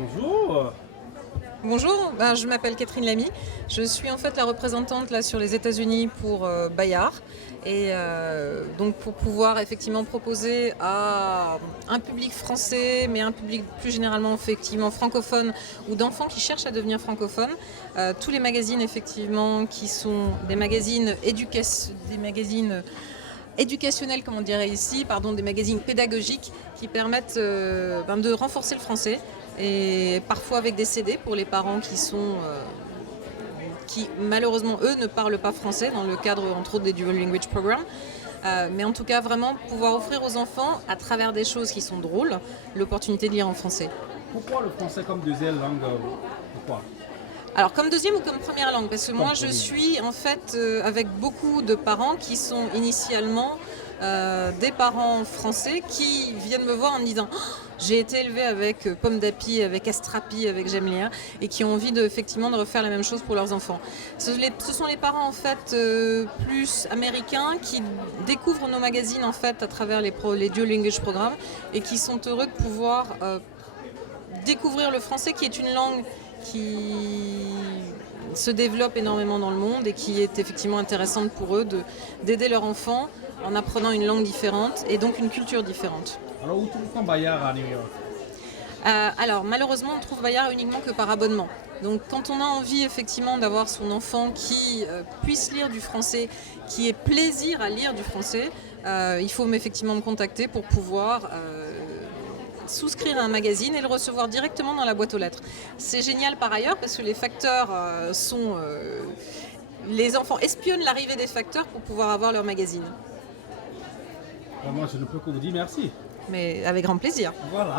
Bonjour. Bonjour, je m'appelle Catherine Lamy. Je suis en fait la représentante là sur les États-Unis pour Bayard et donc pour pouvoir effectivement proposer à un public français, mais un public plus généralement effectivement francophone ou d'enfants qui cherchent à devenir francophones, tous les magazines effectivement qui sont des magazines éducationnels, comme on dirait ici, des magazines pédagogiques qui permettent de renforcer le français et parfois avec des CD pour les parents qui malheureusement eux ne parlent pas français dans le cadre entre autres des Dual Language Programs. Mais en tout cas vraiment pouvoir offrir aux enfants à travers des choses qui sont drôles l'opportunité de lire en français. Pourquoi le français comme deuxième langue? Pourquoi? Alors comme deuxième ou comme première langue? Parce que moi je première. suis en fait avec beaucoup de parents qui sont initialement des parents français qui viennent me voir en me disant j'ai été élevé avec Pomme d'Api, avec Astrapi, avec J'aime lire et qui ont envie effectivement de refaire la même chose pour leurs enfants. Ce sont les parents en fait plus américains qui découvrent nos magazines en fait à travers les Dual Language Programmes et qui sont heureux de pouvoir découvrir le français qui est une langue qui se développe énormément dans le monde et qui est effectivement intéressante pour eux d'aider leurs enfants en apprenant une langue différente et donc une culture différente. Alors, où trouve-t-on Bayard à New York? Alors malheureusement on trouve Bayard uniquement que par abonnement. Donc quand on a envie effectivement d'avoir son enfant qui puisse lire du français, qui ait plaisir à lire du français, il faut effectivement me contacter pour pouvoir souscrire à un magazine et le recevoir directement dans la boîte aux lettres. C'est génial par ailleurs parce que les facteurs les enfants espionnent l'arrivée des facteurs pour pouvoir avoir leur magazine. Moi, je ne peux que vous dire merci. Mais avec grand plaisir. Voilà.